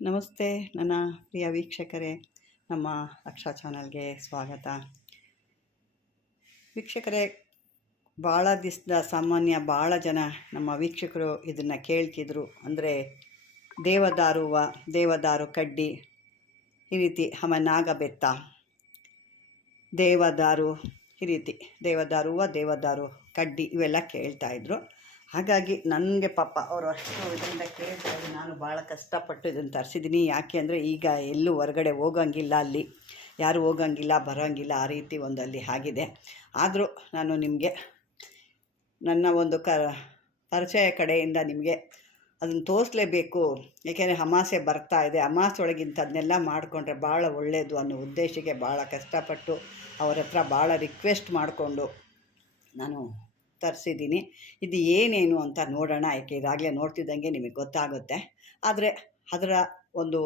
ನಮಸ್ತೆ, ನನ್ನ ಪ್ರಿಯ ವೀಕ್ಷಕರೇ. ನಮ್ಮ ಅಕ್ಷಾ ಚಾನಲ್ಗೆ ಸ್ವಾಗತ. ವೀಕ್ಷಕರೇ, ಭಾಳ ದಿವಸದ ಸಾಮಾನ್ಯ ಭಾಳ ಜನ ನಮ್ಮ ವೀಕ್ಷಕರು ಇದನ್ನು ಕೇಳ್ತಿದ್ರು. ಅಂದರೆ ದೇವದಾರುವ ದೇವದಾರು ಕಡ್ಡಿ, ಈ ರೀತಿ ಆಮೇಲೆ ನಾಗಬೆತ್ತ, ದೇವದಾರು, ಈ ರೀತಿ ದೇವದಾರುವ ದೇವದಾರು ಕಡ್ಡಿ ಇವೆಲ್ಲ ಕೇಳ್ತಾಯಿದ್ರು ಹಾಗಾಗಿ ನನಗೆ ಪಾಪ ಅವರು ಅಷ್ಟು ಇದರಿಂದ ಕೇಳ್ತಾ ನಾನು ಭಾಳ ಕಷ್ಟಪಟ್ಟು ಇದನ್ನು ತರಿಸಿದ್ದೀನಿ ಯಾಕೆ ಅಂದರೆ ಈಗ ಎಲ್ಲೂ ಹೊರಗಡೆ ಹೋಗಂಗಿಲ್ಲ ಅಲ್ಲಿ. ಯಾರು ಹೋಗಂಗಿಲ್ಲ, ಬರೋಂಗಿಲ್ಲ, ಆ ರೀತಿ ಒಂದು ಅಲ್ಲಿ ಆಗಿದೆ. ಆದರೂ ನಾನು ನಿಮಗೆ ನನ್ನ ಒಂದು ಕ, ಪರಿಚಯ ಕಡೆಯಿಂದ ನಿಮಗೆ ಅದನ್ನು ತೋರಿಸಲೇಬೇಕು. ಏಕೆಂದರೆ ಅಮಾಸೆ ಬರ್ತಾ ಇದೆ. ಅಮಾಸೆ ಒಳಗಿಂತ ಅದನ್ನೆಲ್ಲ ಮಾಡಿಕೊಂಡ್ರೆ ಭಾಳ ಒಳ್ಳೆಯದು ಅನ್ನೋ ಉದ್ದೇಶಕ್ಕೆ ಭಾಳ ಕಷ್ಟಪಟ್ಟು ಅವರ ಹತ್ರ ಭಾಳ ರಿಕ್ವೆಸ್ಟ್ ಮಾಡಿಕೊಂಡು ನಾನು ತರಿಸಿದ್ದೀನಿ. ಇದು ಏನೇನು ಅಂತ ನೋಡೋಣ. ಯಾಕೆ ಇದಾಗಲೇ ನೋಡ್ತಿದ್ದಂಗೆ ನಿಮಗೆ ಗೊತ್ತಾಗುತ್ತೆ. ಆದರೆ ಅದರ ಒಂದು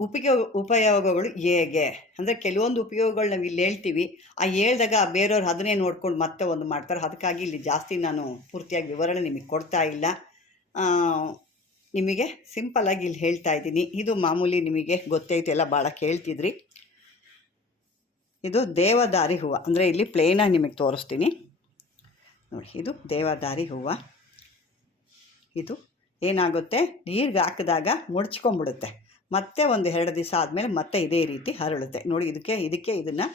ಉಪಯೋಗ ಉಪಯೋಗಗಳು ಹೇಗೆ? ಅಂದರೆ ಕೆಲವೊಂದು ಉಪಯೋಗಗಳು ನಾವು ಇಲ್ಲಿ ಹೇಳ್ತೀವಿ. ಆ ಹೇಳ್ದಾಗ ಬೇರೆಯವ್ರು ಅದನ್ನೇ ನೋಡ್ಕೊಂಡು ಮತ್ತೆ ಒಂದು ಮಾಡ್ತಾರೆ. ಅದಕ್ಕಾಗಿ ಇಲ್ಲಿ ಜಾಸ್ತಿ ನಾನು ಪೂರ್ತಿಯಾಗಿ ವಿವರಣೆ ನಿಮಗೆ ಕೊಡ್ತಾ ಇಲ್ಲ. ನಿಮಗೆ ಸಿಂಪಲ್ಲಾಗಿ ಇಲ್ಲಿ ಹೇಳ್ತಾ ಇದ್ದೀನಿ. ಇದು ಮಾಮೂಲಿ ನಿಮಗೆ ಗೊತ್ತೈತೆ ಎಲ್ಲ ಭಾಳ ಕೇಳ್ತಿದ್ರಿ. ಇದು ದೇವದಾರಿ ಹೂವು. ಅಂದರೆ ಇಲ್ಲಿ ಪ್ಲೇನಾಗಿ ನಿಮಗೆ ತೋರಿಸ್ತೀನಿ. ನೋಡಿ, ಇದು ದೇವದಾರಿ ಹೂವು. ಇದು ಏನಾಗುತ್ತೆ? ನೀರಿಗೆ ಹಾಕಿದಾಗ ಮುಡ್ಚ್ಕೊಂಬಿಡುತ್ತೆ. ಮತ್ತೆ ಒಂದು ಎರಡು ದಿವಸ ಆದಮೇಲೆ ಮತ್ತೆ ಇದೇ ರೀತಿ ಹರಳುತ್ತೆ. ನೋಡಿ, ಇದಕ್ಕೆ ಇದಕ್ಕೆ ಇದನ್ನು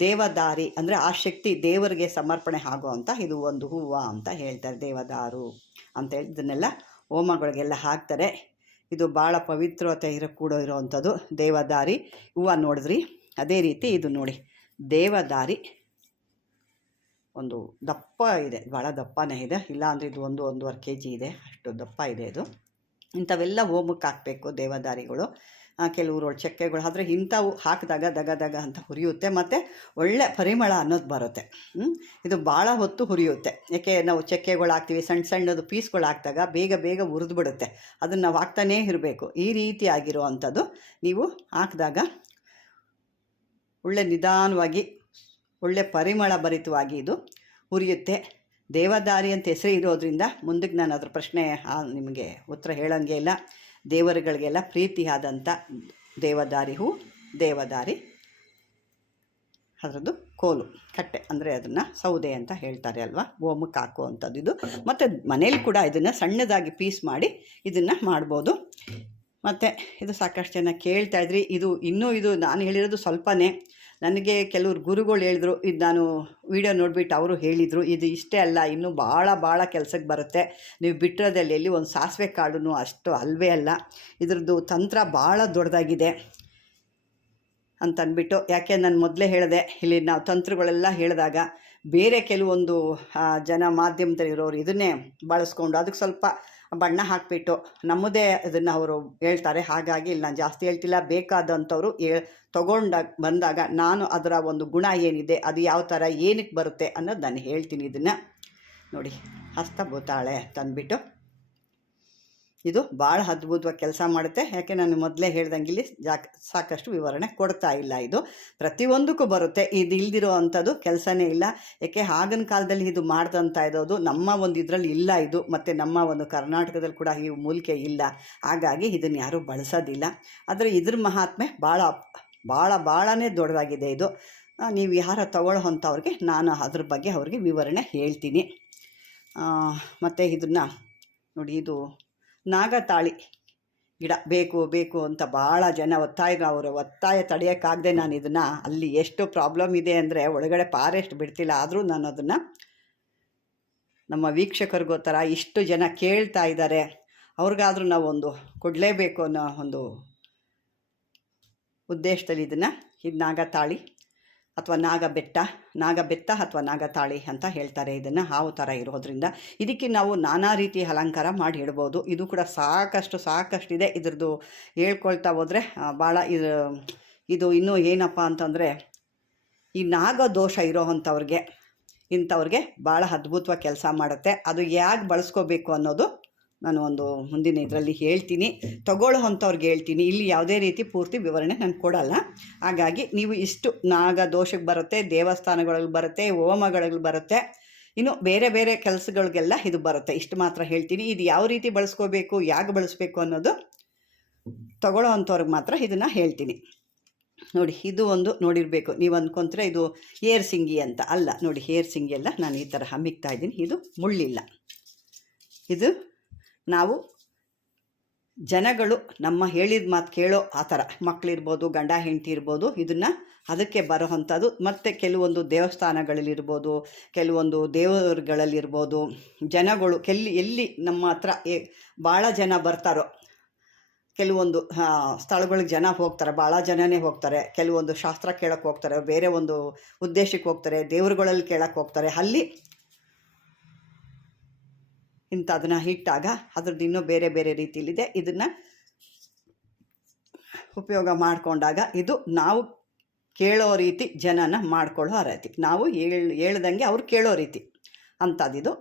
ದೇವದಾರಿ ಅಂದರೆ ಆ ಶಕ್ತಿ ದೇವರಿಗೆ ಸಮರ್ಪಣೆ ಆಗುವಂಥ ಇದು ಒಂದು ಹೂವು ಅಂತ ಹೇಳ್ತಾರೆ, ದೇವದಾರು ಅಂತೇಳಿ ಇದನ್ನೆಲ್ಲ ಹೋಮಗಳಿಗೆಲ್ಲ ಹಾಕ್ತಾರೆ. ಇದು ಭಾಳ ಪವಿತ್ರತೆ ಇರೋ, ಕೂಡ ಇರೋವಂಥದ್ದು ದೇವದಾರಿ. ಹೂವು ನೋಡಿದ್ರಿ? ಅದೇ ರೀತಿ ಇದು ನೋಡಿ, ದೇವದಾರಿ. ಒಂದು ದಪ್ಪ ಇದೆ ಭಾಳ ದಪ್ಪನೇ ಇದೆ. ಇಲ್ಲ ಅಂದರೆ ಇದು ಒಂದು ಒಂದೂವರೆ ಕೆ ಜಿ ಇದೆ. ಅಷ್ಟು ದಪ್ಪ ಇದೆ ಇದು. ಇಂಥವೆಲ್ಲ ಹೋಮಕ್ಕೆ ಹಾಕಬೇಕು ದೇವದಾರಿಗಳು. ಕೆಲವರು ಚಕ್ಕೆಗಳು, ಆದರೆ ಇಂಥವು ಹಾಕಿದಾಗ ದಗ ದಗ ಅಂತ ಹುರಿಯುತ್ತೆ. ಮತ್ತು ಒಳ್ಳೆ ಪರಿಮಳ ಅನ್ನೋದು ಬರುತ್ತೆ. ಇದು ಭಾಳ ಹೊತ್ತು ಹುರಿಯುತ್ತೆ. ಯಾಕೆ ನಾವು ಚಕ್ಕೆಗಳು ಹಾಕ್ತೀವಿ ಸಣ್ಣ ಸಣ್ಣದು ಪೀಸ್ಗಳು ಹಾಕಿದಾಗ ಬೇಗ ಬೇಗ ಹುರಿದು ಬಿಡುತ್ತೆ. ಅದನ್ನು ನಾವು ಹಾಕ್ತಾನೇ ಇರಬೇಕು. ಈ ರೀತಿ ಆಗಿರುವಂಥದ್ದು ನೀವು ಹಾಕಿದಾಗ ಒಳ್ಳೆ ನಿಧಾನವಾಗಿ ಒಳ್ಳೆ ಪರಿಮಳ ಭರಿತವಾಗಿ ಇದು ಉರಿಯುತ್ತೆ. ದೇವದಾರಿ ಅಂತ ಹೆಸರು ಇರೋದ್ರಿಂದ ಮುಂದಕ್ಕೆ ನಾನು ಅದ್ರ ಪ್ರಶ್ನೆ ನಿಮಗೆ ಉತ್ತರ ಹೇಳೋಂಗೆ ಇಲ್ಲ. ದೇವರುಗಳಿಗೆಲ್ಲ ಪ್ರೀತಿಯಾದಂಥ ದೇವದಾರಿ ಹೂ, ದೇವದಾರಿ ಅದರದ್ದು ಕೋಲು, ಕಟ್ಟೆ ಅಂದರೆ ಅದನ್ನು ಸೌದೆ ಅಂತ ಹೇಳ್ತಾರೆ ಅಲ್ವಾ? ಓಮಕ್ಕೆ ಹಾಕುವಂಥದ್ದು ಇದು. ಮತ್ತು ಮನೇಲಿ ಕೂಡ ಇದನ್ನು ಸಣ್ಣದಾಗಿ ಪೀಸ್ ಮಾಡಿ ಇದನ್ನು ಮಾಡ್ಬೋದು. ಮತ್ತು ಇದು ಸಾಕಷ್ಟು ಜನ ಕೇಳ್ತಾ ಇದ್ರಿ, ಇದು ಇನ್ನೂ ಇದು ನಾನು ಹೇಳಿರೋದು ಸ್ವಲ್ಪನೇ. ನನಗೆ ಕೆಲವರು ಗುರುಗಳು ಹೇಳಿದ್ರು, ಇದು ನಾನು ವಿಡಿಯೋ ನೋಡಿಬಿಟ್ಟು ಅವರು ಹೇಳಿದರು, ಇದು ಇಷ್ಟೇ ಅಲ್ಲ, ಇನ್ನೂ ಭಾಳ ಭಾಳ ಕೆಲಸಕ್ಕೆ ಬರುತ್ತೆ. ನೀವು ಬಿಟ್ಟಿರೋದಲ್ಲಿ ಎಲ್ಲಿ ಒಂದು ಸಾಸಿವೆ ಕಾಳು ಅಷ್ಟು ಅಲ್ವೇ ಅಲ್ಲ. ಇದ್ರದ್ದು ತಂತ್ರ ಭಾಳ ದೊಡ್ಡದಾಗಿದೆ ಅಂತ ಅಂದ್ಬಿಟ್ಟು ಯಾಕೆ ನಾನು ಮೊದಲೇ ಹೇಳಿದೆ, ಇಲ್ಲಿ ನಾವು ತಂತ್ರಗಳೆಲ್ಲ ಹೇಳಿದಾಗ ಬೇರೆ ಕೆಲವೊಂದು ಜನ ಮಾಧ್ಯಮದಲ್ಲಿರೋರು ಇದನ್ನೇ ಬಳಸ್ಕೊಂಡು ಅದಕ್ಕೆ ಸ್ವಲ್ಪ ಬಣ್ಣ ಹಾಕಿಬಿಟ್ಟು ನಮ್ಮದೇ ಇದನ್ನು ಅವರು ಹೇಳ್ತಾರೆ. ಹಾಗಾಗಿ ಇಲ್ಲಿ ನಾನು ಜಾಸ್ತಿ ಹೇಳ್ತಿಲ್ಲ. ಬೇಕಾದಂಥವ್ರು ತಗೊಂಡ, ಬಂದಾಗ ನಾನು ಅದರ ಒಂದು ಗುಣ ಏನಿದೆ, ಅದು ಯಾವ ಥರ ಏನಕ್ಕೆ ಬರುತ್ತೆ ಅನ್ನೋದು ನಾನು ಹೇಳ್ತೀನಿ ಇದನ್ನು. ನೋಡಿ, ಹಸ್ತ ಹಸ್ತಭೂತಾಳೆ ತಂದ್ಬಿಟ್ಟು. ಇದು ಭಾಳ ಅದ್ಭುತವಾಗಿ ಕೆಲಸ ಮಾಡುತ್ತೆ. ಯಾಕೆ ನಾನು ಮೊದಲೇ ಹೇಳ್ದಂಗೆ ಇಲ್ಲಿ ಜಾಕ್ ಸಾಕಷ್ಟು ವಿವರಣೆ ಕೊಡ್ತಾ ಇಲ್ಲ ಇದು. ಪ್ರತಿಯೊಂದಕ್ಕೂ ಬರುತ್ತೆ. ಇದು ಇಲ್ದಿರೋ ಅಂಥದ್ದು ಕೆಲಸನೇ ಇಲ್ಲ. ಯಾಕೆ ಆಗಿನ ಕಾಲದಲ್ಲಿ ಇದು ಮಾಡ್ದಂತ ಇರೋದು ನಮ್ಮ ಒಂದು ಇದರಲ್ಲಿ ಇಲ್ಲ ಇದು. ಮತ್ತು ನಮ್ಮ ಒಂದು ಕರ್ನಾಟಕದಲ್ಲಿ ಕೂಡ ಈ ಮೂಲಿಕೆ ಇಲ್ಲ. ಹಾಗಾಗಿ ಇದನ್ನು ಯಾರೂ ಬಳಸೋದಿಲ್ಲ. ಆದರೆ ಇದ್ರ ಮಹಾತ್ಮೆ ಭಾಳ ಭಾಳ, ಭಾಳನೇ ದೊಡ್ಡದಾಗಿದೆ ಇದು. ನೀವು ಯಾರ ತಗೊಳ್ಳೋ ಅಂಥವ್ರಿಗೆ ನಾನು ಅದ್ರ ಬಗ್ಗೆ ಅವ್ರಿಗೆ ವಿವರಣೆ ಹೇಳ್ತೀನಿ. ಮತ್ತು ಇದನ್ನು ನೋಡಿ ಇದು ನಾಗತಾಳಿ. ಗಿಡ ಬೇಕು ಬೇಕು ಅಂತ ಭಾಳ ಜನ ಒತ್ತಾಯ, ಅವರು ಒತ್ತಾಯ ತಡೆಯೋಕ್ಕಾಗದೆ ನಾನು ಇದನ್ನು ಅಲ್ಲಿ ಎಷ್ಟು ಪ್ರಾಬ್ಲಮ್ ಇದೆ ಅಂದರೆ ಒಳಗಡೆ ಪಾರೆಸ್ಟ್ ಬಿಡ್ತಿಲ್ಲ, ಆದರೂ ನಾನು ಅದನ್ನು ನಮ್ಮ ವೀಕ್ಷಕರಿಗೋಸ್ಕರ ಇಷ್ಟು ಜನ ಕೇಳ್ತಾ ಇದ್ದಾರೆ ಅವ್ರಿಗಾದರೂ ನಾವು ಒಂದು ಕೊಡಲೇಬೇಕು ಅನ್ನೋ ಒಂದು ಉದ್ದೇಶದಲ್ಲಿ ಇದನ್ನು ಇದು ನಾಗತಾಳಿ ಅಥವಾ ನಾಗಬೆಟ್ಟ ನಾಗಬೆತ್ತ ಅಥವಾ ನಾಗತಾಳಿ ಅಂತ ಹೇಳ್ತಾರೆ. ಇದನ್ನು ಹಾವು ಥರ ಇರೋದ್ರಿಂದ ಇದಕ್ಕೆ ನಾವು ನಾನಾ ರೀತಿ ಅಲಂಕಾರ ಮಾಡಿ ಇಡ್ಬೋದು. ಇದು ಕೂಡ ಸಾಕಷ್ಟು, ಸಾಕಷ್ಟಿದೆ. ಇದ್ರದ್ದು ಹೇಳ್ಕೊಳ್ತಾ ಹೋದರೆ ಭಾಳ ಇದು ಇದು ಇನ್ನೂ ಏನಪ್ಪ ಅಂತಂದರೆ ಈ ನಾಗದೋಷ ಇರೋ ಅಂಥವ್ರಿಗೆ ಇಂಥವ್ರಿಗೆ ಭಾಳ ಅದ್ಭುತವಾಗಿ ಕೆಲಸ ಮಾಡುತ್ತೆ. ಅದು ಹೇಗೆ ಬಳಸ್ಕೋಬೇಕು ಅನ್ನೋದು ನಾನು ಒಂದು ಮುಂದಿನ ಇದರಲ್ಲಿ ಹೇಳ್ತೀನಿ. ತಗೊಳ್ಳೋ ಅಂಥವ್ರಿಗೆ ಹೇಳ್ತೀನಿ. ಇಲ್ಲಿ ಯಾವುದೇ ರೀತಿ ಪೂರ್ತಿ ವಿವರಣೆ ನಾನು ಕೊಡಲ್ಲ. ಹಾಗಾಗಿ ನೀವು ಇಷ್ಟು ನಾಗ ದೋಷಕ್ಕೆ ಬರುತ್ತೆ, ದೇವಸ್ಥಾನಗಳಲ್ಲಿ ಬರುತ್ತೆ, ಹೋಮಗಳಲ್ಲಿ ಬರುತ್ತೆ, ಇನ್ನು ಬೇರೆ ಬೇರೆ ಕೆಲಸಗಳಿಗೆಲ್ಲ ಇದು ಬರುತ್ತೆ. ಇಷ್ಟು ಮಾತ್ರ ಹೇಳ್ತೀನಿ. ಇದು ಯಾವ ರೀತಿ ಬಳಸ್ಕೋಬೇಕು, ಯಾಕೆ ಬಳಸಬೇಕು ಅನ್ನೋದು ತಗೊಳ್ಳೋ ಅಂಥವ್ರಿಗೆ ಮಾತ್ರ ಇದನ್ನು ಹೇಳ್ತೀನಿ. ನೋಡಿ, ಇದು ಒಂದು ನೋಡಿರಬೇಕು. ನೀವು ಅಂದ್ಕೊಂತ್ರೆ ಇದು ಏರ್ ಸಿಂಗಿ ಅಂತ. ಅಲ್ಲ, ನೋಡಿ, ಹೇರ್ ಸಿಂಗಿ ಎಲ್ಲ ನಾನು ಈ ಥರ ಹಮ್ಮಿಕ್ತಾ ಇದ್ದೀನಿ. ಇದು ಮುಳ್ಳಿಲ್ಲ. ಇದು ನಾವು ಜನಗಳು ನಮ್ಮ ಹೇಳಿದ ಮಾತು ಕೇಳೋ ಆ ಥರ. ಮಕ್ಕಳಿರ್ಬೋದು ಗಂಡ, ಹೆಂಡತಿ ಇರ್ಬೋದು, ಇದನ್ನು ಅದಕ್ಕೆ ಬರೋವಂಥದ್ದು. ಮತ್ತು ಕೆಲವೊಂದು ದೇವಸ್ಥಾನಗಳಲ್ಲಿರ್ಬೋದು, ಕೆಲವೊಂದು ದೇವರುಗಳಲ್ಲಿರ್ಬೋದು, ಜನಗಳು ಕೆಲ್ಲಿ, ಎಲ್ಲಿ ನಮ್ಮ ಹತ್ರ ಎ- ಭಾಳ ಜನ ಬರ್ತಾರೋ, ಕೆಲವೊಂದು ಸ್ಥಳಗಳಿಗೆ ಜನ ಹೋಗ್ತಾರೆ, ಭಾಳ ಜನನೇ ಹೋಗ್ತಾರೆ, ಕೆಲವೊಂದು ಶಾಸ್ತ್ರ ಕೇಳೋಕ್ಕೆ ಹೋಗ್ತಾರೆ, ಬೇರೆ ಒಂದು ಉದ್ದೇಶಕ್ಕೆ ಹೋಗ್ತಾರೆ, ದೇವ್ರುಗಳಲ್ಲಿ ಕೇಳೋಕ್ಕೆ ಹೋಗ್ತಾರೆ, ಅಲ್ಲಿ ಇಂಥದನ್ನ ಇಟ್ಟಾಗ ಅದ್ರದ್ದು ಇನ್ನೂ ಬೇರೆ ಬೇರೆ ರೀತಿಯಲ್ಲಿದೆ. ಇದನ್ನು ಉಪಯೋಗ ಮಾಡಿಕೊಂಡಾಗ ಇದು ನಾವು ಕೇಳೋ ರೀತಿ ಜನನ ಮಾಡ್ಕೊಳ್ಳೋ ರೀತಿ. ನಾವು ಹೇಳ್, ಹೇಳ್ದಂಗೆ ಅವ್ರು ಕೇಳೋ ರೀತಿ ಅಂಥದ್ದಿದು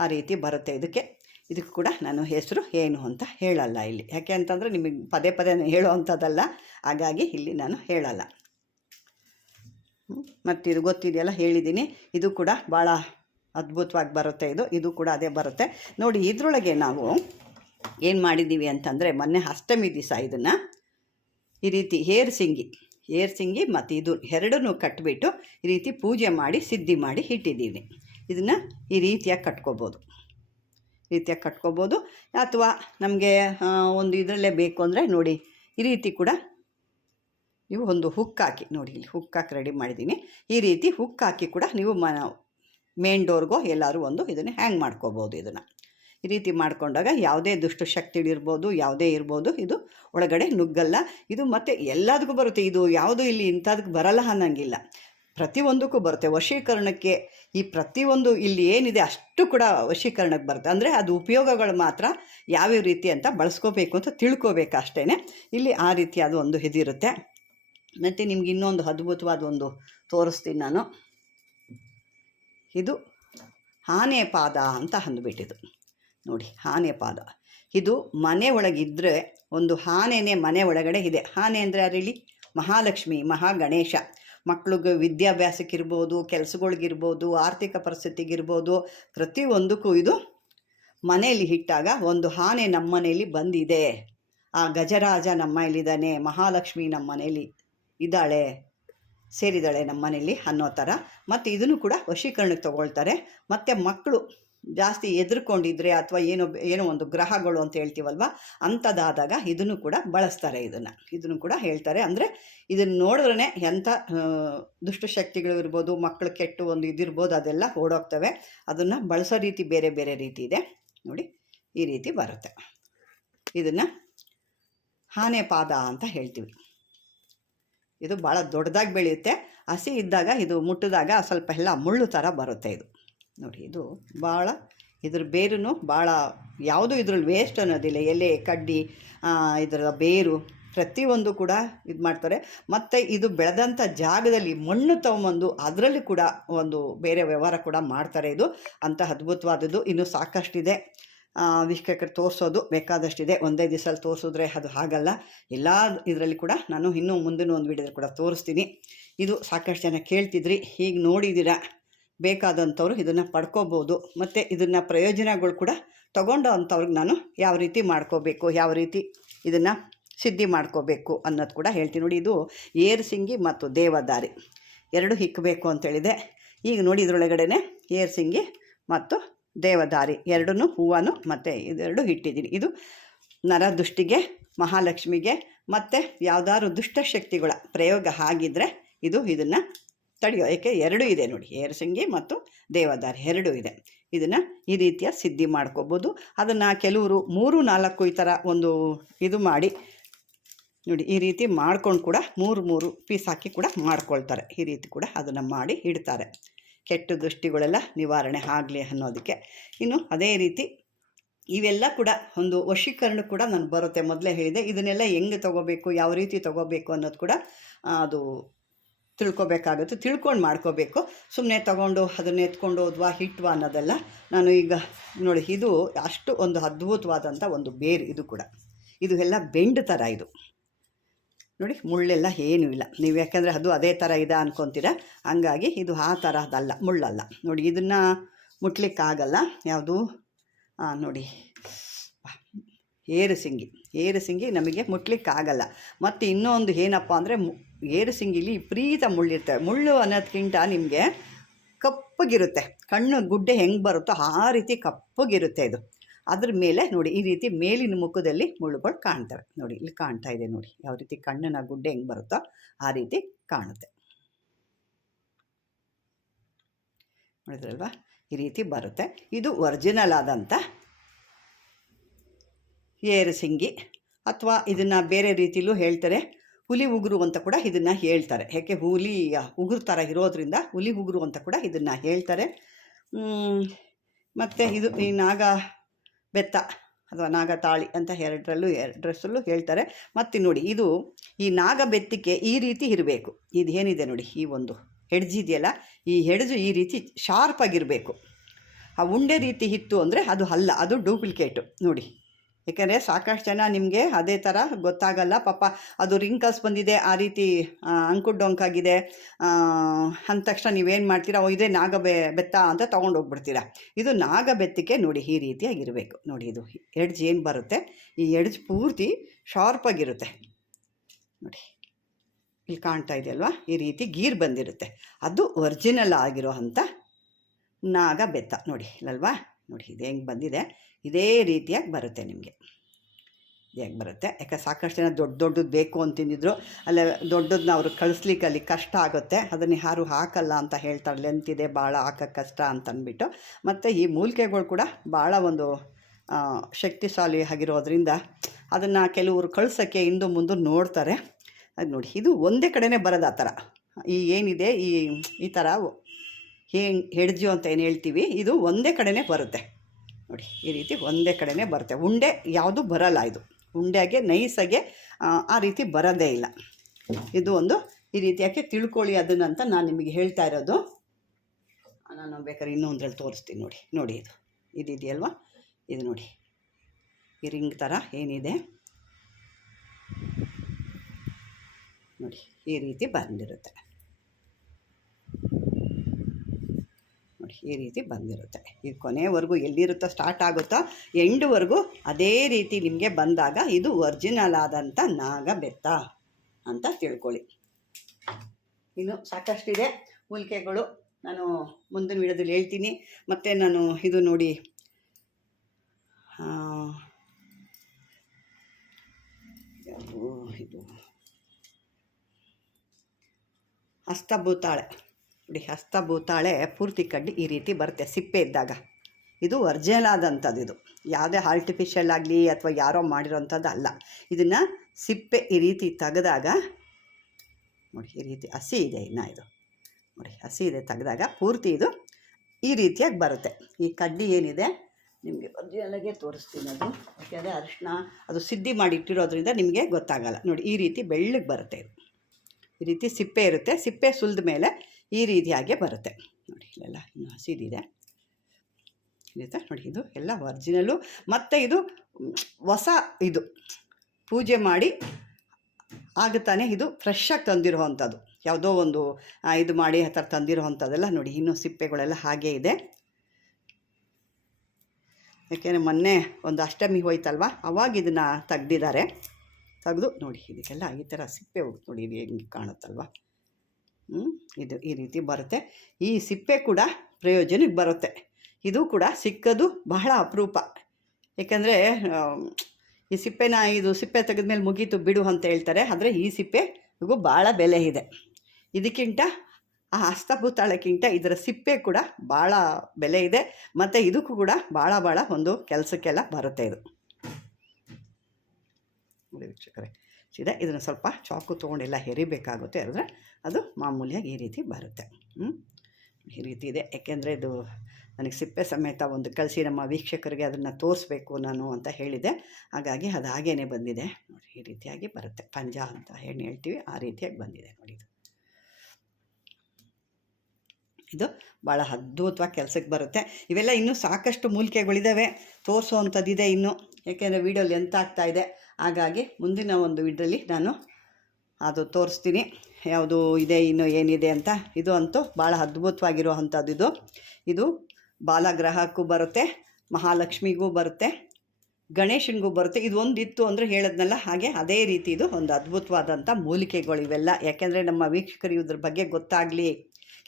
ಆ ರೀತಿ ಬರುತ್ತೆ ಇದಕ್ಕೆ. ಇದಕ್ಕೆ ಕೂಡ ನಾನು ಹೆಸರು ಏನು ಅಂತ ಹೇಳಲ್ಲ ಇಲ್ಲಿ. ಯಾಕೆ ಅಂತಂದರೆ ನಿಮಗೆ ಪದೇ ಪದೇ ಹೇಳೋ ಅಂಥದ್ದಲ್ಲ. ಹಾಗಾಗಿ ಇಲ್ಲಿ ನಾನು ಹೇಳಲ್ಲ. ಮತ್ತು ಇದು ಗೊತ್ತಿದೆಯಲ್ಲ ಹೇಳಿದ್ದೀನಿ ಇದು ಕೂಡ ಭಾಳ ಅದ್ಭುತವಾಗಿ ಬರುತ್ತೆ ಇದು. ಇದು ಕೂಡ ಅದೇ ಬರುತ್ತೆ. ನೋಡಿ, ಇದರೊಳಗೆ ನಾವು ಏನು ಮಾಡಿದ್ದೀವಿ ಅಂತಂದರೆ ಮೊನ್ನೆ ಅಷ್ಟಮಿ ದಿವಸ ಇದನ್ನು ಈ ರೀತಿ ಹೇರ್ ಸಿಂಗಿ ಹೇರ್ ಸಿಂಗಿ ಮತ್ತು ಇದು ಎರಡನ್ನೂ ಕಟ್ಬಿಟ್ಟು ಈ ರೀತಿ ಪೂಜೆ ಮಾಡಿ, ಸಿದ್ಧಿ ಮಾಡಿ ಇಟ್ಟಿದ್ದೀವಿ. ಇದನ್ನು ಈ ರೀತಿಯಾಗಿ ಕಟ್ಕೋಬೋದು. ರೀತಿಯಾಗಿ ಕಟ್ಕೋಬೋದು. ಅಥವಾ ನಮಗೆ ಒಂದು ಇದರಲ್ಲೇ ಬೇಕು ಅಂದರೆ ನೋಡಿ, ಈ ರೀತಿ ಕೂಡ ನೀವು ಒಂದು ಹುಕ್ ಹಾಕಿ ನೋಡಿ, ಇಲ್ಲಿ ಹುಕ್ ಹಾಕಿ ರೆಡಿ ಮಾಡಿದ್ದೀನಿ. ಈ ರೀತಿ ಹುಕ್ ಹಾಕಿ ಕೂಡ ನೀವು ಮ ಮೇನ್ ಡೋರ್ಗೋ ಎಲ್ಲರೂ ಒಂದು ಇದನ್ನು ಹ್ಯಾಂಗ್ ಮಾಡ್ಕೋಬೋದು ಇದನ್ನು. ಈ ರೀತಿ ಮಾಡಿಕೊಂಡಾಗ ಯಾವುದೇ ದುಷ್ಟಶಕ್ತಿಗಳಿರ್ಬೋದು ಯಾವುದೇ ಇರ್ಬೋದು, ಇದು ಒಳಗಡೆ ನುಗ್ಗಲ್ಲ. ಇದು ಮತ್ತು ಎಲ್ಲದಕ್ಕೂ ಬರುತ್ತೆ. ಇದು ಯಾವುದು ಇಲ್ಲಿ ಇಂಥದಕ್ಕೆ ಬರಲ್ಲ ಅನ್ನಂಗಿಲ್ಲ. ಪ್ರತಿಯೊಂದಕ್ಕೂ ಬರುತ್ತೆ. ವಶೀಕರಣಕ್ಕೆ ಈ ಪ್ರತಿಯೊಂದು ಇಲ್ಲಿ ಏನಿದೆ ಅಷ್ಟು ಕೂಡ ವಶೀಕರಣಕ್ಕೆ ಬರುತ್ತೆ. ಅಂದರೆ ಅದು ಉಪಯೋಗಗಳು ಮಾತ್ರ ಯಾವ್ಯಾವ ರೀತಿ ಅಂತ ಬಳಸ್ಕೋಬೇಕು ಅಂತ ತಿಳ್ಕೋಬೇಕು ಅಷ್ಟೇ ಇಲ್ಲಿ ಆ ರೀತಿಯಾದ ಒಂದು ಇದಿರುತ್ತೆ. ಮತ್ತು ನಿಮ್ಗೆ ಇನ್ನೊಂದು ಅದ್ಭುತವಾದ ಒಂದು ತೋರಿಸ್ತೀನಿ ನಾನು. ಇದು ಆನೆ ಪಾದ ಅಂತ ಅಂದ್ಬಿಟ್ಟಿದ್ದು ನೋಡಿ ಆನೆ ಪಾದ. ಇದು ಮನೆ ಒಳಗಿದ್ದರೆ ಒಂದು ಆನೆನೇ ಮನೆ ಒಳಗಡೆ ಇದೆ. ಆನೆ ಅಂದರೆ ಯಾರು ಮಹಾಲಕ್ಷ್ಮಿ, ಮಹಾಗಣೇಶ. ಮಕ್ಳಿಗೆ ವಿದ್ಯಾಭ್ಯಾಸಕ್ಕಿರ್ಬೋದು, ಕೆಲಸಗಳಿಗಿರ್ಬೋದು, ಆರ್ಥಿಕ ಪರಿಸ್ಥಿತಿಗಿರ್ಬೋದು, ಪ್ರತಿಯೊಂದಕ್ಕೂ ಇದು ಮನೆಯಲ್ಲಿ ಇಟ್ಟಾಗ ಒಂದು ಆನೆ ನಮ್ಮ ಮನೆಯಲ್ಲಿ ಬಂದಿದೆ. ಆ ಗಜರಾಜ ನಮ್ಮ ಮನೇಲಿದ್ದಾನೆ ಮಹಾಲಕ್ಷ್ಮಿ ನಮ್ಮ ಮನೆಯಲ್ಲಿ ಇದ್ದಾಳೆ. ಸೇರಿದ್ದಾಳೆ ನಮ್ಮ ಮನೇಲಿ ಅನ್ನೋ ಥರ. ಮತ್ತು ಇದನ್ನು ಕೂಡ ವಶೀಕರಣಕ್ಕೆ ತಗೊಳ್ತಾರೆ. ಮತ್ತು ಮಕ್ಕಳು ಜಾಸ್ತಿ ಎದುರ್ಕೊಂಡಿದ್ರೆ ಅಥವಾ ಏನೋ ಏನೋ ಒಂದು ಗ್ರಹಗಳು ಅಂತ ಹೇಳ್ತೀವಲ್ವ, ಅಂಥದ್ದಾದಾಗ ಇದನ್ನು ಕೂಡ ಬಳಸ್ತಾರೆ ಇದನ್ನು. ಇದನ್ನು ಕೂಡ ಹೇಳ್ತಾರೆ. ಅಂದರೆ ಇದನ್ನು ನೋಡಿದ್ರೆ ಎಂಥ ದುಷ್ಟಶಕ್ತಿಗಳು ಇರ್ಬೋದು, ಮಕ್ಕಳು ಕೆಟ್ಟು ಒಂದು ಇದಿರ್ಬೋದು, ಅದೆಲ್ಲ ಓಡೋಗ್ತವೆ. ಅದನ್ನು ಬಳಸೋ ರೀತಿ ಬೇರೆ ಬೇರೆ ರೀತಿ ಇದೆ. ನೋಡಿ, ಈ ರೀತಿ ಬರುತ್ತೆ. ಇದನ್ನು ಹಾನೆ ಪಾದ ಅಂತ ಹೇಳ್ತೀವಿ. ಇದು ಭಾಳ ದೊಡ್ಡದಾಗಿ ಬೆಳೆಯುತ್ತೆ. ಹಸಿ ಇದ್ದಾಗ ಇದು ಮುಟ್ಟಿದಾಗ ಸ್ವಲ್ಪ ಎಲ್ಲ ಮುಳ್ಳು ಥರ ಬರುತ್ತೆ ಇದು. ನೋಡಿ, ಇದು ಭಾಳ ಇದ್ರ ಬೇರು ಭಾಳ ಯಾವುದು ಇದ್ರಲ್ಲಿ ವೇಸ್ಟ್ ಅನ್ನೋದಿಲ್ಲ. ಎಲೆ, ಕಡ್ಡಿ ಇದರ ಬೇರು ಪ್ರತಿಯೊಂದು ಕೂಡ ಇದು ಮಾಡ್ತಾರೆ. ಮತ್ತು ಇದು ಬೆಳೆದಂಥ ಜಾಗದಲ್ಲಿ ಮಣ್ಣು ತೊಗೊಂಬಂದು ಅದರಲ್ಲಿ ಕೂಡ ಒಂದು ಬೇರೆ ವ್ಯವಹಾರ ಕೂಡ ಮಾಡ್ತಾರೆ ಇದು. ಅಂಥ ಅದ್ಭುತವಾದದ್ದು. ಇನ್ನೂ ಸಾಕಷ್ಟಿದೆ. ವೀಕ್ಷಕರು ತೋರಿಸೋದು ಬೇಕಾದಷ್ಟಿದೆ. ಒಂದೇ ದಿವಸಲ್ಲಿ ತೋರಿಸಿದ್ರೆ ಅದು ಆಗಲ್ಲ ಎಲ್ಲ ಇದರಲ್ಲಿ ಕೂಡ ನಾನು ಇನ್ನೂ ಮುಂದಿನ ಒಂದು ವಿಡಿಯೋದಲ್ಲಿ ಕೂಡ ತೋರಿಸ್ತೀನಿ. ಇದು ಸಾಕಷ್ಟು ಜನ ಕೇಳ್ತಿದ್ರಿ. ಹೀಗೆ ನೋಡಿದ್ದೀರಾ ಬೇಕಾದಂಥವ್ರು ಇದನ್ನು ಪಡ್ಕೋಬೋದು. ಮತ್ತು ಇದನ್ನು ಪ್ರಯೋಜನಗಳು ಕೂಡ ತಗೊಂಡು ಅಂಥವ್ರಿಗೆ ನಾನು ಯಾವ ರೀತಿ ಮಾಡ್ಕೋಬೇಕು, ಯಾವ ರೀತಿ ಇದನ್ನು ಸಿದ್ಧಿ ಮಾಡ್ಕೋಬೇಕು ಅನ್ನೋದು ಕೂಡ ಹೇಳ್ತೀನಿ ನೋಡಿ. ಇದು ಏರ್ಸಿಂಗಿ ಮತ್ತು ದೇವದಾರಿ. ಎರಡು ಹಿಕ್ಕಬೇಕು ಅಂತೇಳಿದೆ ಈಗ ನೋಡಿ ಇದರೊಳಗಡೆ ಏರ್ಸಿಂಗಿ ಮತ್ತು ದೇವದಾರಿ ಎರಡೂ ಹೂವನ್ನು ಮತ್ತು ಇದೆರಡು ಇಟ್ಟಿದ್ದೀನಿ. ಇದು ನರದುಷ್ಟಿಗೆ, ಮಹಾಲಕ್ಷ್ಮಿಗೆ ಮತ್ತು ಯಾವುದಾದ್ರು ದುಷ್ಟಶಕ್ತಿಗಳ ಪ್ರಯೋಗ ಆಗಿದ್ದರೆ ಇದು ಇದನ್ನು ತಡೆಯೋ ಏಕೆ ಎರಡೂ ಇದೆ ನೋಡಿ, ಏರ್ಸಿಂಗಿ ಮತ್ತು ದೇವದಾರಿ ಎರಡೂ ಇದೆ. ಇದನ್ನು ಈ ರೀತಿಯ ಸಿದ್ಧಿ ಮಾಡ್ಕೋಬೋದು. ಅದನ್ನು ಕೆಲವರು ಮೂರು ನಾಲ್ಕು ಈ ಥರ ಒಂದು ಇದು ಮಾಡಿ ನೋಡಿ, ಈ ರೀತಿ ಮಾಡ್ಕೊಂಡು ಕೂಡ ಮೂರು ಮೂರು ಪೀಸ್ ಹಾಕಿ ಕೂಡ ಮಾಡ್ಕೊಳ್ತಾರೆ. ಈ ರೀತಿ ಕೂಡ ಅದನ್ನು ಮಾಡಿ ಇಡ್ತಾರೆ. ಕೆಟ್ಟ ದೃಷ್ಟಿಗಳೆಲ್ಲ ನಿವಾರಣೆ ಆಗಲಿ ಅನ್ನೋದಕ್ಕೆ. ಇನ್ನು ಅದೇ ರೀತಿ ಇವೆಲ್ಲ ಕೂಡ ಒಂದು ವಶೀಕರಣ ಕೂಡ ನಾನು ಬರುತ್ತೆ ಮೊದಲೇ ಹೇಳಿದೆ. ಇದನ್ನೆಲ್ಲ ಹೆಂಗೆ ತೊಗೋಬೇಕು, ಯಾವ ರೀತಿ ತೊಗೋಬೇಕು ಅನ್ನೋದು ಕೂಡ ಅದು ತಿಳ್ಕೊಬೇಕಾಗುತ್ತೆ, ತಿಳ್ಕೊಂಡು ಮಾಡ್ಕೋಬೇಕು. ಸುಮ್ಮನೆ ತಗೊಂಡು ಅದನ್ನ ಎತ್ಕೊಂಡು ಹೋದ್ವಾ, ಹಿಟ್ವಾ ಅನ್ನೋದೆಲ್ಲ ನಾನು ಈಗ ನೋಡಿ, ಇದು ಅಷ್ಟು ಒಂದು ಅದ್ಭುತವಾದಂಥ ಒಂದು ಬೇರು ಇದು ಕೂಡ. ಇದು ಎಲ್ಲ ಬೆಂಡ್ ಥರ ಇದು. ನೋಡಿ, ಮುಳ್ಳೆಲ್ಲ ಏನೂ ಇಲ್ಲ. ನೀವು ಯಾಕೆಂದರೆ ಅದು ಅದೇ ಥರ ಇದೆ ಅನ್ಕೊತೀರ. ಹಂಗಾಗಿ ಇದು ಆ ಥರದಲ್ಲ ಮುಳ್ಳಲ್ಲ. ನೋಡಿ, ಇದನ್ನು ಮುಟ್ಲಿಕ್ಕಾಗಲ್ಲ. ಯಾವುದು? ನೋಡಿ. ಏರುಸಿಂಗಿ. ಏರುಸಿಂಗಿ ನಮಗೆ ಮುಟ್ಲಿಕ್ಕಾಗಲ್ಲ. ಮತ್ತು ಇನ್ನೊಂದು ಏನಪ್ಪ ಅಂದರೆ ಏರುಸಿಂಗಿಲಿ ವಿಪರೀತ ಮುಳ್ಳಿರ್ತವೆ ಮುಳ್ಳು ಅನ್ನೋದಕ್ಕಿಂತ ನಿಮಗೆ ಕಪ್ಪಗಿರುತ್ತೆ. ಕಣ್ಣು, ಗುಡ್ಡೆ ಹೆಂಗೆ ಬರುತ್ತೋ ಆ ರೀತಿ ಕಪ್ಪಗಿರುತ್ತೆ ಇದು. ಅದ್ರ ಮೇಲೆ ನೋಡಿ, ಈ ರೀತಿ ಮೇಲಿನ ಮುಖದಲ್ಲಿ ಮುಳ್ಳುಗಳು ಕಾಣ್ತವೆ. ನೋಡಿ, ಇಲ್ಲಿ ಕಾಣ್ತಾ ಇದೆ ನೋಡಿ, ಯಾವ ರೀತಿ ಕಣ್ಣಿನ ಗುಡ್ಡೆ ಹೆಂಗೆ ಬರುತ್ತೋ ಆ ರೀತಿ ಕಾಣುತ್ತೆ. ನೋಡಿದ್ರಲ್ವಾ? ಈ ರೀತಿ ಬರುತ್ತೆ. ಇದು ಒರಿಜಿನಲ್ ಆದಂಥ ಏರುಸಿಂಗಿ ಅಥವಾ ಇದನ್ನು ಬೇರೆ ರೀತಿಲೂ ಹೇಳ್ತಾರೆ, ಹುಲಿ ಉಗುರು ಅಂತ ಕೂಡ ಇದನ್ನು ಹೇಳ್ತಾರೆ. ಯಾಕೆ ಹುಲಿ, ಉಗುರು ಥರ ಇರೋದ್ರಿಂದ ಹುಲಿ ಉಗುರು ಅಂತ ಕೂಡ ಇದನ್ನು ಹೇಳ್ತಾರೆ. ಮತ್ತು ಇದು ಈ ನಾಗ ಬೆತ್ತ ಅಥವಾ ನಾಗ ತಾಳಿ ಅಂತ ಎರಡರಲ್ಲೂ ಎರಡರಲ್ಲೂ ಹೇಳ್ತಾರೆ. ಮತ್ತು ನೋಡಿ, ಇದು ಈ ನಾಗ ಬೆತ್ತಿಕೆ ಈ ರೀತಿ ಇರಬೇಕು. ಇದು ಏನಿದೆ ನೋಡಿ, ಈ ಒಂದು ಹೆಡ್ಜಿದೆಯಲ್ಲ ಈ ಹೆಡ್ಜು ಈ ರೀತಿ ಶಾರ್ಪಾಗಿರಬೇಕು ಆ ಉಂಡೆ ರೀತಿ ಇತ್ತು ಅಂದರೆ ಅದು ಅಲ್ಲ, ಅದು ಡೂಪ್ಲಿಕೇಟು. ನೋಡಿ ಯಾಕೆಂದರೆ ಸಾಕಷ್ಟು ಜನ ನಿಮಗೆ ಅದೇ ಥರ ಗೊತ್ತಾಗಲ್ಲ. ಪಾಪ ಅದು ರಿಂಕಲ್ಸ್ ಬಂದಿದೆ, ಆ ರೀತಿ ಅಂಕು ಡೊಂಕಾಗಿದೆ ಅಂದ ತಕ್ಷಣ ನೀವೇನು ಮಾಡ್ತೀರಾ? ಓ, ಇದೇ ನಾಗ ಬೆ, ಬೆತ್ತ ಅಂತ ತೊಗೊಂಡು ಹೋಗ್ಬಿಡ್ತೀರಾ? ಇದು ನಾಗ ಬೆತ್ತಕ್ಕೆ ನೋಡಿ ಈ ರೀತಿಯಾಗಿರಬೇಕು. ನೋಡಿ ಇದು ಎಡ್ಜ್ ಏನು ಬರುತ್ತೆ? ಈ ಎಡ್ಜ್ ಪೂರ್ತಿ ಶಾರ್ಪಾಗಿರುತ್ತೆ ನೋಡಿ, ಇಲ್ಲಿ ಕಾಣ್ತಾ ಇದೆಯಲ್ವಾ? ಈ ರೀತಿ ಗೀರ್ ಬಂದಿರುತ್ತೆ. ಅದು ಒರಿಜಿನಲ್ ಆಗಿರೋ ಅಂಥ ನಾಗ ಬೆತ್ತ. ನೋಡಿ, ಇಲ್ಲಲ್ವಾ? ನೋಡಿ, ಇದು ಹೆಂಗೆ ಬಂದಿದೆ? ಇದೇ ರೀತಿಯಾಗಿ ಬರುತ್ತೆ ನಿಮಗೆ. ಹೆಂಗೆ ಬರುತ್ತೆ? ಯಾಕೆ ಸಾಕಷ್ಟು ಜನ ದೊಡ್ಡ ದೊಡ್ಡದು ಬೇಕು ಅಂತಿದ್ದಿದ್ರು ಅಲ್ಲ ದೊಡ್ಡದನ್ನ ಅವರು ಕಳಿಸ್ಲಿಕ್ಕೆ ಅಲ್ಲಿ ಕಷ್ಟ ಆಗುತ್ತೆ. ಅದನ್ನು ಯಾರು ಹಾಕಲ್ಲ ಅಂತ ಹೇಳ್ತಾರೆ. ಲೆಂತ್ ಇದೆ, ಭಾಳ ಹಾಕೋಕ್ಕೆ ಕಷ್ಟ ಅಂತ ಅಂದ್ಬಿಟ್ಟು. ಮತ್ತು ಈ ಮೂಲಿಕೆಗಳು ಕೂಡ ಭಾಳ ಒಂದು ಶಕ್ತಿಶಾಲಿ ಆಗಿರೋದ್ರಿಂದ ಅದನ್ನು ಕೆಲವರು ಕಳ್ಸೋಕ್ಕೆ ಹಿಂದೂ ಮುಂದೆ ನೋಡ್ತಾರೆ. ಅದು ನೋಡಿ, ಇದು ಒಂದೇ ಕಡೆನೇ ಬರೋದು ಆ ಥರ. ಈ ಏನಿದೆ? ಈ ಈ ಥರ ಹೇಗೆ ಹೆಡ್ಜು ಅಂತ ಏನು ಹೇಳ್ತೀವಿ? ಇದು ಒಂದೇ ಕಡೆನೇ ಬರುತ್ತೆ. ನೋಡಿ, ಈ ರೀತಿ ಒಂದೇ ಕಡೆನೇ ಬರುತ್ತೆ. ಉಂಡೆ ಯಾವುದು ಬರಲ್ಲ ಇದು. ಉಂಡೆಗೆ ನೈಸಾಗೆ, ಆ ರೀತಿ ಬರೋದೇ ಇಲ್ಲ. ಇದು ಒಂದು ಈ ರೀತಿಯಾಗಿ ತಿಳ್ಕೊಳ್ಳಿ ಅದನ್ನಂತ ನಾನು ನಿಮಗೆ ಹೇಳ್ತಾ ಇರೋದು. ನಾನು ಬೇಕಾದ್ರೆ ಇನ್ನೂ ಒಂದ್ರಲ್ಲಿ ತೋರಿಸ್ತೀನಿ ನೋಡಿ. ನೋಡಿ ಇದು. ಇದಿದೆಯಲ್ವಾ? ಇದು ನೋಡಿ. ಈ ರಿಂಗ್ ಥರ ಏನಿದೆ? ನೋಡಿ, ಈ ರೀತಿ ಬಂದಿರುತ್ತೆ ನೋಡಿ ಈ ರೀತಿ ಬಂದಿರುತ್ತೆ. ಈ ಕೊನೆವರೆಗೂ ಎಲ್ಲಿರುತ್ತೋ ಸ್ಟಾರ್ಟ್ ಆಗುತ್ತೋ ಎಂಡ್ವರೆಗೂ ಅದೇ ರೀತಿ ನಿಮಗೆ ಬಂದಾಗ ಇದು ಒರಿಜಿನಲ್ ಆದಂಥ ನಾಗ ಬೆತ್ತ ಅಂತ ತಿಳ್ಕೊಳ್ಳಿ. ಇನ್ನು ಸಾಕಷ್ಟಿದೆ ಮೂಲಿಕೆಗಳು ನಾನು ಮುಂದಿನ ವಿಡಿಯೋದಲ್ಲಿ ಹೇಳ್ತೀನಿ. ಮತ್ತು ನಾನು ಇದು ನೋಡಿ ಇದು? ಹಸ್ತಭೂತಾಳೆ. ನೋಡಿ ಹಸ್ತಭೂತಾಳೆ ಪೂರ್ತಿ ಕಡ್ಡಿ ಈ ರೀತಿ ಬರುತ್ತೆ, ಸಿಪ್ಪೆ ಇದ್ದಾಗ. ಇದು ಒರ್ಜಿನಲ್ ಆದಂಥದ್ದು ಇದು. ಯಾವುದೇ ಆರ್ಟಿಫಿಷಿಯಲ್ ಆಗಲಿ ಅಥವಾ ಯಾರೋ ಮಾಡಿರೋಂಥದ್ದು ಅಲ್ಲ. ಇದನ್ನು ಸಿಪ್ಪೆ ಈ ರೀತಿ ತೆಗೆದಾಗ, ನೋಡಿ, ಈ ರೀತಿ ಹಸಿ ಇದೆ ಇನ್ನು ಇದು. ನೋಡಿ, ಹಸಿ ಇದೆ ತೆಗೆದಾಗ ಪೂರ್ತಿ ಇದು ಈ ರೀತಿಯಾಗಿ ಬರುತ್ತೆ. ಈ ಕಡ್ಡಿ ಏನಿದೆ, ನಿಮಗೆ ಒರ್ಜಿನಲಾಗೆ ತೋರಿಸ್ತೀನಿ ಅದು. ಯಾಕೆಂದರೆ ಅರಿಶಿನ ಅದು ಸಿದ್ಧಿ ಮಾಡಿ ಇಟ್ಟಿರೋದ್ರಿಂದ ನಿಮಗೆ ಗೊತ್ತಾಗಲ್ಲ. ನೋಡಿ, ಈ ರೀತಿ ಬೆಳ್ಳಗೆ ಬರುತ್ತೆ ಇದು. ಈ ರೀತಿ ಸಿಪ್ಪೆ ಇರುತ್ತೆ. ಸಿಪ್ಪೆ ಸುಲಿದ ಮೇಲೆ ಈ ರೀತಿಯಾಗೆ ಬರುತ್ತೆ. ನೋಡಿ, ಇಲ್ಲೆಲ್ಲ ಇನ್ನು ಹಸಿದಿದೆ ಇದೆ. ನೋಡಿ, ಇದು ಎಲ್ಲ ಒರ್ಜಿನಲ್ಲು ಮತ್ತು ಇದು ಹೊಸ ಇದು. ಪೂಜೆ ಮಾಡಿ ಆಗುತ್ತಾನೆ ಇದು ಫ್ರೆಶ್ಶಾಗಿ ತಂದಿರುವಂಥದ್ದು. ಯಾವುದೋ ಒಂದು ಇದು ಮಾಡಿ ಆ ಥರ ತಂದಿರುವಂಥದ್ದೆಲ್ಲ ನೋಡಿ, ಇನ್ನೂ ಸಿಪ್ಪೆಗಳೆಲ್ಲ ಹಾಗೇ ಇದೆ. ಯಾಕೆಂದರೆ ಮೊನ್ನೆ ಒಂದು ಅಷ್ಟಮಿ ಹೋಯ್ತಲ್ವ? ಅವಾಗ ಇದನ್ನು ತೆಗ್ದಿದ್ದಾರೆ. ತೆಗೆದು ನೋಡಿ, ಇದಕ್ಕೆಲ್ಲ ಈ ಥರ ಸಿಪ್ಪೆ ನೋಡಿ ಹೆಂಗೆ ಕಾಣುತ್ತಲ್ವ? ಇದು ಈ ರೀತಿ ಬರುತ್ತೆ. ಈ ಸಿಪ್ಪೆ ಕೂಡ ಪ್ರಯೋಜನಕ್ಕೆ ಬರುತ್ತೆ. ಇದು ಕೂಡ ಸಿಕ್ಕೋದು ಬಹಳ ಅಪರೂಪ. ಏಕೆಂದರೆ ಈ ಸಿಪ್ಪೆನ ಇದು ಸಿಪ್ಪೆ ತೆಗೆದ್ಮೇಲೆ ಮುಗೀತು ಬಿಡು ಅಂತ ಹೇಳ್ತಾರೆ. ಆದರೆ ಈ ಸಿಪ್ಪೆಗೂ ಭಾಳ ಬೆಲೆ ಇದೆ. ಇದಕ್ಕಿಂತ, ಆ ಹಸ್ತಭೂತಾಳಕ್ಕಿಂತ ಇದರ ಸಿಪ್ಪೆ ಕೂಡ ಭಾಳ ಬೆಲೆ ಇದೆ. ಮತ್ತು ಇದಕ್ಕೂ ಕೂಡ ಭಾಳ ಭಾಳ ಒಂದು ಕೆಲಸಕ್ಕೆಲ್ಲ ಬರುತ್ತೆ ಇದು. ವೀಕ್ಷಕರೇ ಸೀದಾ ಇದನ್ನು ಸ್ವಲ್ಪ ಚಾಕು ತೊಗೊಂಡೆಲ್ಲ ಹೆರಿಬೇಕಾಗುತ್ತೆ ಅಂದರೆ ಅದು ಮಾಮೂಲಿಯಾಗಿ ಈ ರೀತಿ ಬರುತ್ತೆ. ಈ ರೀತಿ ಇದೆ. ಯಾಕೆಂದರೆ ಇದು ನನಗೆ ಸಿಪ್ಪೆ ಸಮೇತ ಒಂದು ಕಳಿಸಿ ನಮ್ಮ ವೀಕ್ಷಕರಿಗೆ ಅದನ್ನು ತೋರಿಸ್ಬೇಕು ನಾನು ಅಂತ ಹೇಳಿದೆ. ಹಾಗಾಗಿ ಅದು ಹಾಗೇ ಬಂದಿದೆ. ನೋಡಿ, ಈ ರೀತಿಯಾಗಿ ಬರುತ್ತೆ. ಪಂಜ ಅಂತ ಹೇಳಿ ಹೇಳ್ತೀವಿ. ಆ ರೀತಿಯಾಗಿ ಬಂದಿದೆ ನೋಡಿ ಇದು. ಇದು ಭಾಳ ಅದ್ಭುತವಾಗಿ ಕೆಲಸಕ್ಕೆ ಬರುತ್ತೆ. ಇವೆಲ್ಲ ಇನ್ನೂ ಸಾಕಷ್ಟು ಮೂಲಿಕೆಗಳಿದ್ದಾವೆ ತೋರಿಸೋ ಇನ್ನೂ. ಯಾಕೆಂದರೆ ವೀಡಿಯೋಲಿ ಎಂತ ಆಗ್ತಾ ಹಾಗಾಗಿ ಮುಂದಿನ ಒಂದು ಇದರಲ್ಲಿ ನಾನು ಅದು ತೋರಿಸ್ತೀನಿ. ಯಾವುದು ಇದೆ, ಇನ್ನು ಏನಿದೆ ಅಂತ. ಇದು ಅಂತೂ ಭಾಳ ಅದ್ಭುತವಾಗಿರೋ ಅಂಥದ್ದು ಇದು. ಇದು ಬಾಲಗ್ರಹಕ್ಕೂ ಬರುತ್ತೆ, ಮಹಾಲಕ್ಷ್ಮಿಗೂ ಬರುತ್ತೆ, ಗಣೇಶನಿಗೂ ಬರುತ್ತೆ. ಇದು ಒಂದು ಇತ್ತು ಅಂದರೆ ಹೇಳದ್ನಲ್ಲ, ಹಾಗೆ ಅದೇ ರೀತಿ ಇದು ಒಂದು ಅದ್ಭುತವಾದಂಥ ಮೂಲಿಕೆಗಳು ಇವೆಲ್ಲ. ಯಾಕೆಂದರೆ ನಮ್ಮ ವೀಕ್ಷಕರು ಇದ್ರ ಬಗ್ಗೆ ಗೊತ್ತಾಗಲಿ.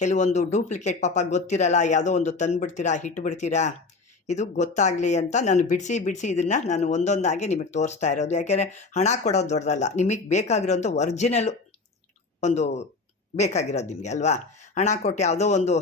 ಕೆಲವೊಂದು ಡೂಪ್ಲಿಕೇಟ್ ಪಾಪ ಗೊತ್ತಿರಲ್ಲ, ಯಾವುದೋ ಒಂದು ತಂದುಬಿಡ್ತೀರಾ ಬಿಡ್ತೀರಾ ಇದು ಗೊತ್ತಾಗಲಿ ಅಂತ ನಾನು ಬಿಡಿಸಿ ಬಿಡಿಸಿ ಇದನ್ನು ನಾನು ಒಂದೊಂದಾಗಿ ನಿಮಗೆ ತೋರಿಸ್ತಾ ಇರೋದು. ಯಾಕೆಂದರೆ ಹಣ ಕೊಡೋದು ದೊಡ್ಡದಲ್ಲ. ನಿಮಗೆ ಬೇಕಾಗಿರೋಂಥ ಒರಿಜಿನಲ್ ಒಂದು ಬೇಕಾಗಿರೋದು ನಿಮಗೆ ಅಲ್ವಾ? ಹಣ ಕೊಟ್ಟು ಯಾವುದೋ ಒಂದು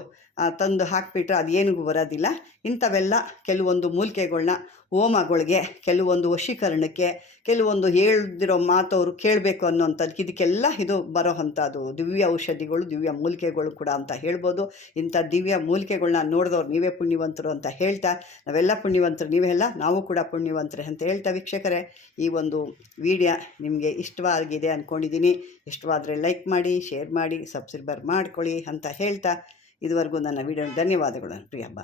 ತಂದು ಹಾಕಿಬಿಟ್ರೆ ಅದು ಏನಿಗೂ ಬರೋದಿಲ್ಲ. ಇಂಥವೆಲ್ಲ ಕೆಲವೊಂದು ಮೂಲಿಕೆಗಳನ್ನ ಹೋಮಗಳಿಗೆ, ಕೆಲವೊಂದು ವಶೀಕರಣಕ್ಕೆ, ಕೆಲವೊಂದು ಹೇಳ್ದಿರೋ ಮಾತವರು ಕೇಳಬೇಕು ಅನ್ನೋಂಥದ್ದು ಇದಕ್ಕೆಲ್ಲ ಇದು ಬರೋ ಅಂಥದ್ದು. ದಿವ್ಯ ಔಷಧಿಗಳು, ದಿವ್ಯ ಮೂಲಿಕೆಗಳು ಕೂಡ ಅಂತ ಹೇಳ್ಬೋದು. ಇಂಥ ದಿವ್ಯ ಮೂಲಿಕೆಗಳನ್ನ ನೋಡಿದವ್ರು ನೀವೇ ಪುಣ್ಯವಂತರು ಅಂತ ಹೇಳ್ತಾ, ನಾವೆಲ್ಲ ಪುಣ್ಯವಂತರು, ನೀವೆಲ್ಲ ನಾವು ಕೂಡ ಪುಣ್ಯವಂತರು ಅಂತ ಹೇಳ್ತಾ ವೀಕ್ಷಕರೇ, ಈ ಒಂದು ವಿಡಿಯೋ ನಿಮಗೆ ಇಷ್ಟವಾಗಿದೆ ಅಂದ್ಕೊಂಡಿದ್ದೀನಿ ಇಷ್ಟವಾದರೆ ಲೈಕ್ ಮಾಡಿ, ಶೇರ್ ಮಾಡಿ, ಸಬ್ಸ್ಕ್ರೈಬರ್ ಮಾಡ್ಕೊಳ್ಳಿ ಅಂತ ಹೇಳ್ತಾ ಇದುವರೆಗೂ ನನ್ನ ವಿಡಿಯೋ ಧನ್ಯವಾದಗಳು ಪ್ರಿಯಬ್ಬ